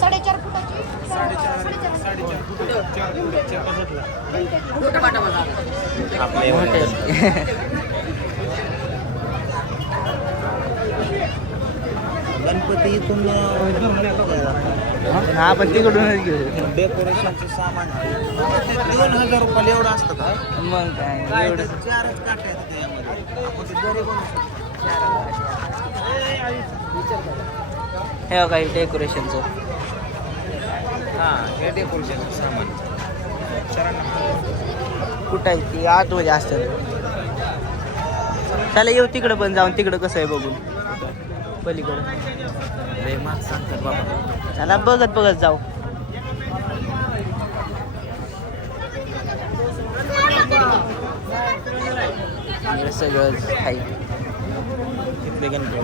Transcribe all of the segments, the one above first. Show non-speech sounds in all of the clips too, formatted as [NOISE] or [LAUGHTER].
साडेचार फुटाची? गणपती इथून हा पण तिकडूनच घेऊ. डेकोरेशनचं सामान दोन हजार रुपये एवढं असतं का? मग काय चारच काटे आहेत त्यामध्ये हे काही डेकोरेशनचं हां हे डेकोरेशनचं सामान. कुठं आहे ती? आतमध्ये असतात चला येऊ तिकडं पण जाऊन तिकडं कसं आहे बघून. पलीकडं. चला बघत बघत जाऊ. सगळं आहे. तिथले गणपती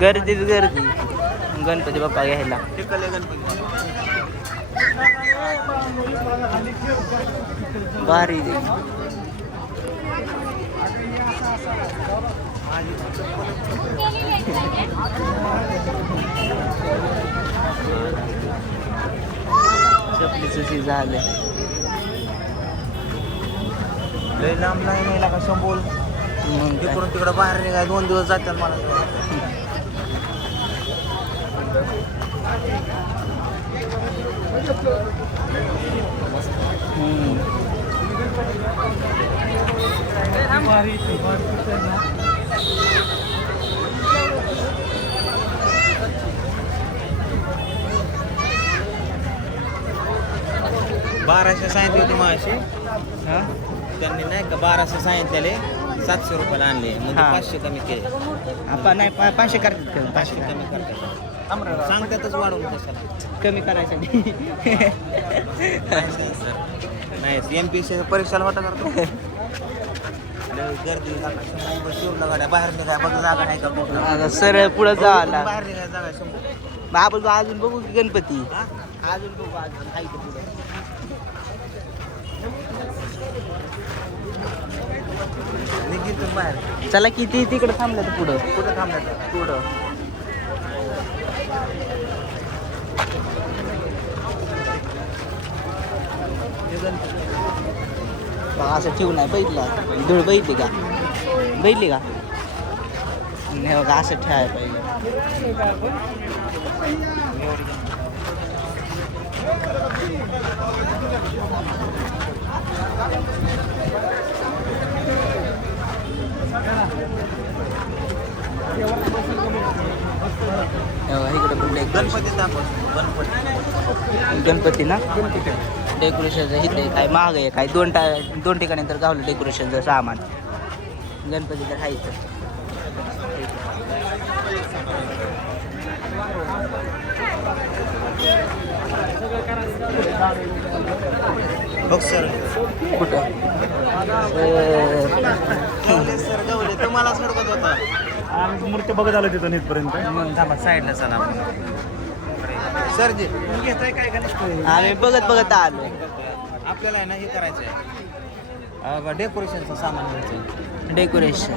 गर्दीच गर्दी गणपती बाप्पा घ्यायला भारी चपलीचं झालं लय लांब नाही नाही का शंभोल मग. तिकडून तिकडं बाहेर निघाय दोन दिवस जातात मला. बाराशे सांगितले होते माझी हा? त्यांनी नाही का बाराशे सांगितलेले सातशे रुपयाला आणले. म्हणजे हा. पाचशे कमी केले. आपण नाही पाचशे करतात पाचशे कमी करतात. सांगतातच वाढवून कशाला. कमी करायसाठी. नाही एम पी एस परीक्षाला होता करतो गर्दी शिवला गाड्या. बाहेर निघाय बघ जागा नाही का सरळ पुढं जावं बाहेर निघाय जागा शंभर. मग आपण अजून बघू की गणपती? अजून बघू अजून आहे पुढं. बाहेर. चला किती तिकडं थांबलं पुढं. कुठं थांबल्यात पुढं हे गणपती. बघा, असं ठेवून नाही बैठला धूळ बैठली का बैठली का नाही बघा असं ठेवायला पाहिजे हे बघा, इकडं पण डेकोरेशन गणपती दाखव गणपती गणपती ना डेकोरेशनचं इथे काय महाग आहे काय दोन टा दोन ठिकाणी तर गावलं डेकोरेशनचं सामान. गणपती तर खायचं बघ सर. कुठं? गवले सर गवले. तुम्हाला होता. मूर्ती बघत आलो तिथं इथपर्यंत मग थांबा साईडला चला. सर जी घेताय काय काय आम्ही बघत बघत आलो. आपल्याला आहे ना हे करायचं आहे डेकोरेशनचं सामान घ्यायचं. डेकोरेशन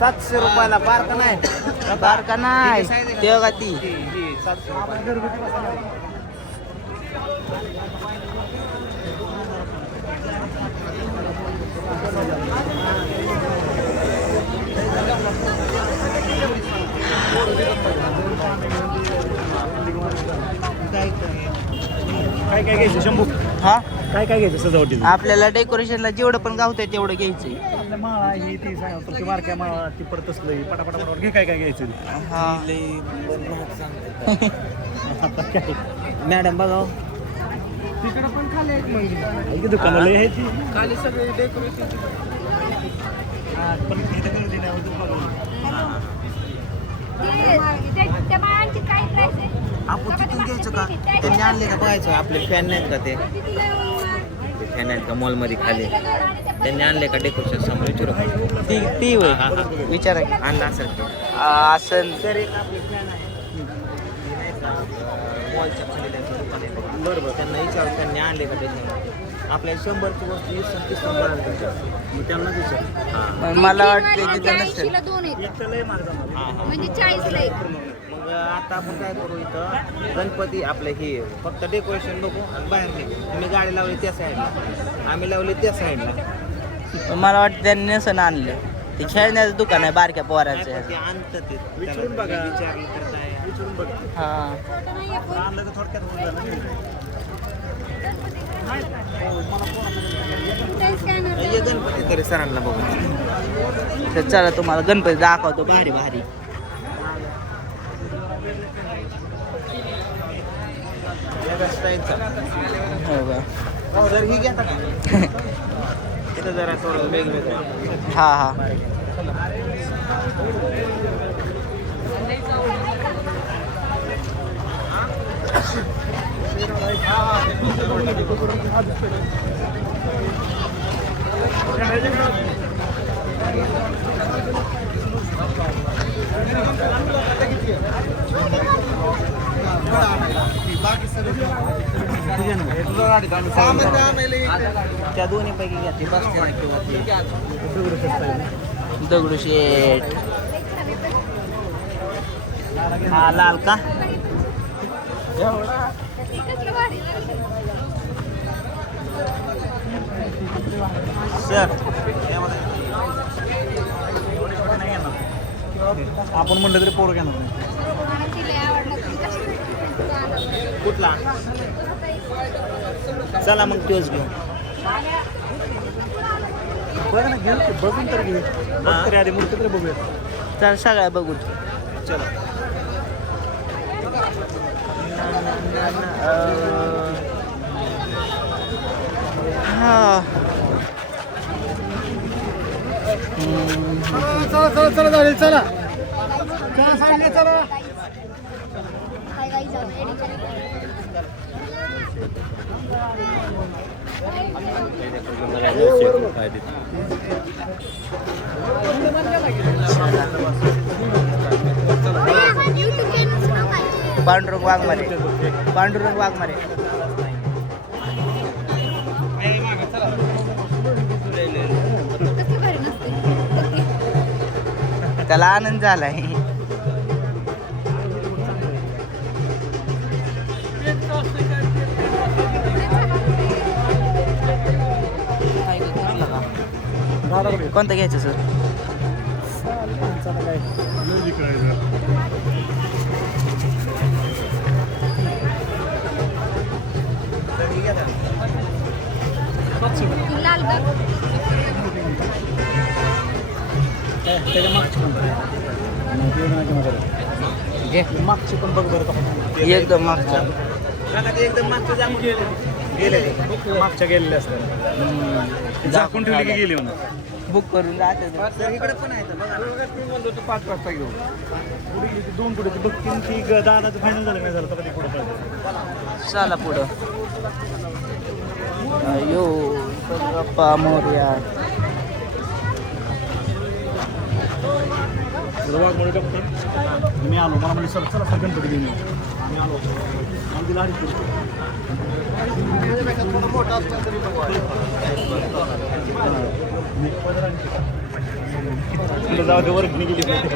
सातशे रुपयाला बारका नाही? बारका नाही? आहे? ते? सातशे. काय काय काय काय घ्यायचं? शंभू. हा? काय काय घ्यायचं सजावटीचं? आपल्याला डेकोरेशनला जेवढं पण गावतंय तेवढं घ्यायचंय. आपल्या माळा ही ती सांग ती मारक्या माळा ती परत असलं पटापटा पटापट. घे काय काय घ्यायचं? ते. हा. आता काय मॅडम बघा आहे ती. खाली सगळे डेकोरेशन हा, पण इथं. त्या काय प्राइस आहे? आपण तिथून घ्यायचं का? त्यांनी आणले का बघायचं? आपले फॅन नाहीत का ते? फॅन आहेत का मॉलमध्ये खाली? त्यांनी आणले का डेकोरेशन समोर? विचारू का? ती ती होय. हा, हा. विचारा की. आणलं असेल ते आसन तर एक आपले फॅन आहे ते नाही का, अं, मॉलच्या खाली त्यांचं दुकान आहे बघा. बरोबर त्यांना विचारू त्यांनी आणले का त्याच्यामध्ये आपल्याला शंभरची वस्तू वीस तीस. मग त्यांना विचार. हां मला वाटतं नसेल ऐंशीला दोन आहेत. हां हां म्हणजे चाळीसला एक. मग आता आपण काय करू इथं? गणपती आपले हे फक्त डेकोरेशन बघू आणि बाहेर निघू. तुम्ही गाडी लावली त्या साईडला आम्ही लावली त्या साईडला मला वाटतं त्यांनी नसन आणलं. ते खेळण्याचं दुकान आहे बारक्या पोराचं. ते आणतात ते. विचारून बघा. विचारलं तर काय विचारून बघ. हा. आणलं तर थोडक्यात होऊन जाणार नाही. ये गणपती तरी सरांना बघू तर चला तुम्हाला गणपती दाखवतो भारी भारी हो का? जर ही थोडं वेगवेगळं हा. हा. त्या दोन्ही पैकी घ्या ती बसते ना किंवा ती दगडूशेठ हा लाल का? सर. आपण म्हणलं तरी पोरं घेणार नाही. कुठला? चला मग तोच घेऊ. बघ ना घेऊ की, बघून तर घेऊ. बघ तरी आधी मूर्ती तरी बघूया. चल सगळ्या बघू चला. हा. चला चला चला चालेल चला. चॅनलचं नाव काय पांडुरंग वाघमारे. पांडुरंग वाघमारे. कसली त्याला आनंद झालाय. कोणतं घ्यायचं सर मागची पण बघ. घे मागची पण बघ बरं का एकदम मागचा काका ते एकदम मागचं जा मग गेलेले मागच्या गेलेल्या असतात. झाकून ठेवली की गेली म्हणून बुक करून जाते सर इकडे पण आहे बघा. ना. पाच वाजता घेऊ पुढे गेली ती दोन पुढे ती बघ तीन ती ग- दादाचं फायनल झालं नाही झालं तर ती पुढे पडलं चला पुढं. अयो गप्पा मोर्या. मी आलो मला म्हणजे चला चला सर गणपती घेऊन आलो. मला तिला अडीच किलो. मी पदर जाऊ दे वर्गणी गेली माझं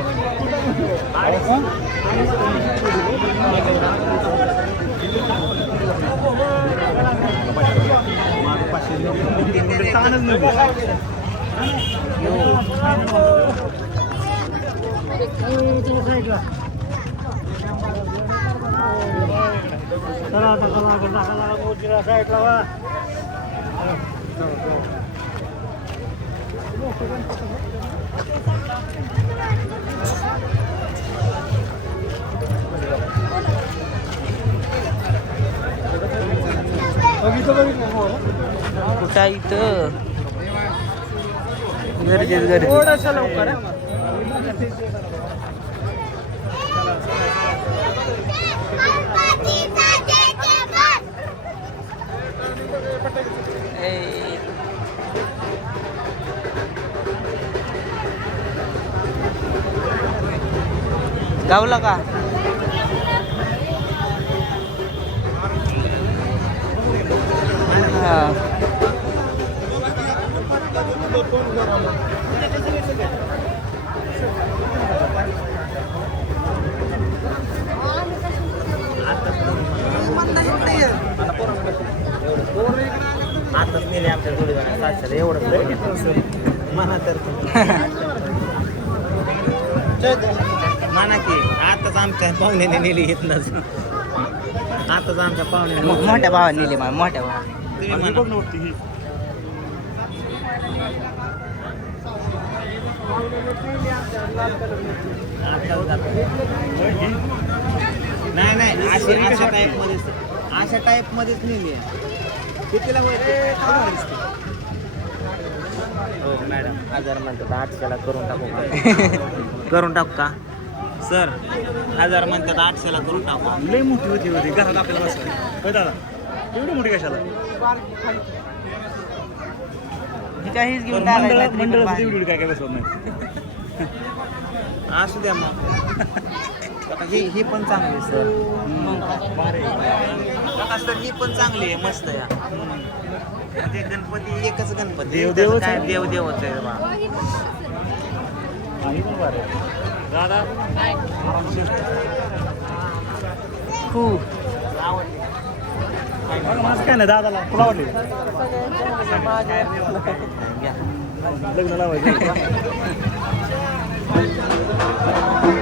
चला आता चला साईडला कुठं आहे इथं गरजेच गरजेच थोडंसं लवकर ए. जाऊ का हा आताच नेले आमच्या जोडीदार सातशे एवढं म्हणा तर म्हणा की आताच आमच्या पाहुण्याने नेली घेतलंच आताच आमच्या पाहुण्याने मोठ्या भावाने नेली मला मोठ्या भावा तुम्ही बघ म्हणा. ना वरती ही. आताच जातो. नाही नाही अशी अशा टाईप मध्येच अशा टाईप मध्येच नेली आहे. कितीला होते हो मॅडम. हजार म्हणतात आठशेला करून टाकू का? [LAUGHS] करून टाकू का? सर हजार म्हणतात आठशेला करून टाकू. लई मोठी होती होती. घरात आपल्याला बसवायला होय दादा? एवढी मोठी कशाला? तिच्या हेच घेऊन. एवढी काय काय बसवत नाही. असू द्या मग. आता ही ही पण चांगली आहे सर. बघा सर ही पण चांगली आहे मस्त या म्हणजे गणपती एकच गणपती. देव देवच काय आहे. देव देवच आहे बा. आणि पण बरं. बघा, माझं काय नाही दादाला. तुला आवडली. लग्न लावायचं. [LAUGHS]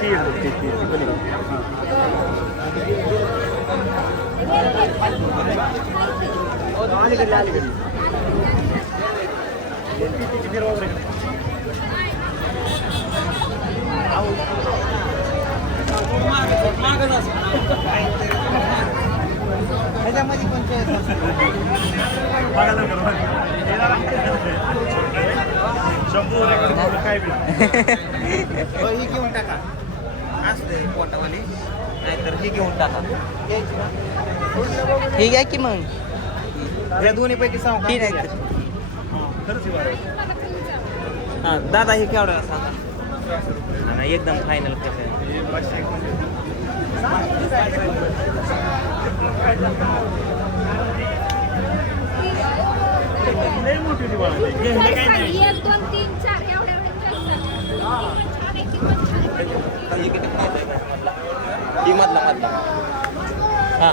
पण [LAUGHS] शंभू रेकॉर्ड काय घेऊन टाका. असते पोटावाली. नाहीतर ही घेऊन टाका? ठीक आहे की मग. या दोन्ही पैकी सांगू हे आहे. हा दादा हे केवढ्याला सांगा आणि एकदम फायनल कसं मोठी हे मधला मधला हा.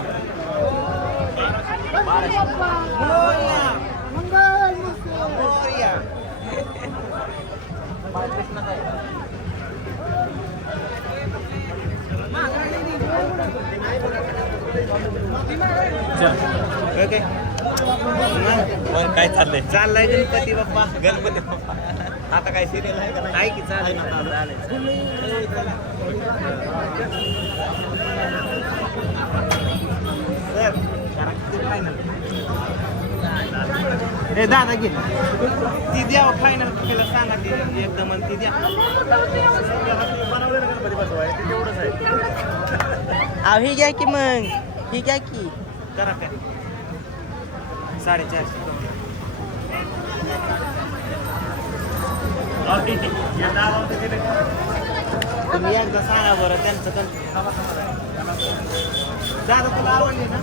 ओके. मग काय चाललंय? चाललंय गणपती बाप्पा. गणपती बाप्पा. आता काय सिरियल आहे का नाही? की चालेल चालेल. दादा घे. ती द्या फायनल तिला सांगा ती एकदम ती द्या. गणपती ते तेवढंच आहे अहो ही घ्या की मग. ही घ्या की. करा काय? साडेचारशे कमी. या दारावर ते दिले. तुम्ही एकदा सांगा बरं त्यांचं दादा तुला आवडली ना?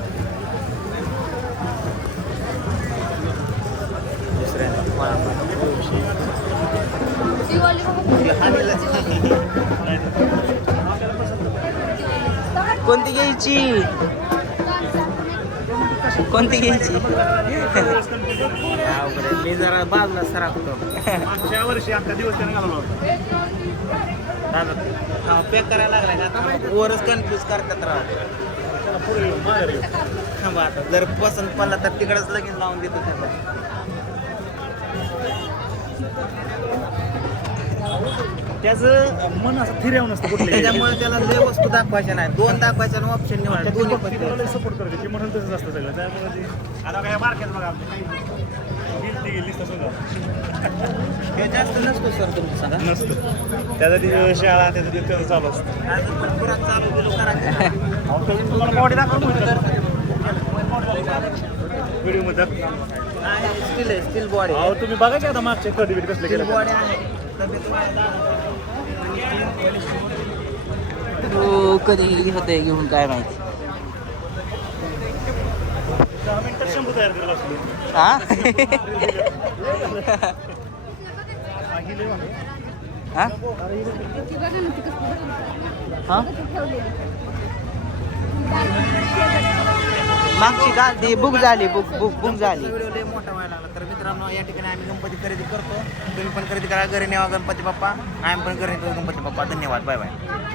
कोणती घ्यायची? कोणती घ्यायची? मी जरा बाजूला सराकतो मागच्या वर्षी अख्खा दिवस त्याने घालवला होता. पॅक करायला लागलाय का? आता वरच कन्फ्यूज करतात. थांबा आता जर पसंत पडला तर तिकडेच लगेच लावून देतो त्याला. त्याचं मन असं फिरावं नसतं कुठलं त्याच्यामुळे त्याला लय वस्तू दाखवायच्या नाही दोन दाखवायच्या ऑप्शन निवड. दोन्ही पण ठेवा. सपोर्ट करते. ती म्हणून तसंच असतं सगळं. त्यामुळे ते आता काय मार्केट बघा काही गेली ती गेली तसं हे जास्त नसतो सर तुमचं सांगा. नसतं. त्याचा ती शाळा त्याचं ते त्याचं चालू असतं. अजून पण पुरात चालू केलो करा. तुम्हाला बॉडी दाखवून व्हिडिओमध्ये स्टील आहे स्टील बॉडी अहो तुम्ही बघा की आता मागचे सर्टिफिकेट कसले स्टील केले. बॉडी आहे. तब्येत हो कधी होते घेऊन काय माहिती? हा? मागची का ती बुक झाली बुक बुक बुक झाली. मित्रांनो या ठिकाणी आम्ही गणपती खरेदी करतो. तुम्ही पण खरेदी करा. घरी नेवा गणपती बाप्पा. आम्ही पण घरी नेतो गणपती बाप्पा. धन्यवाद. Bye bye.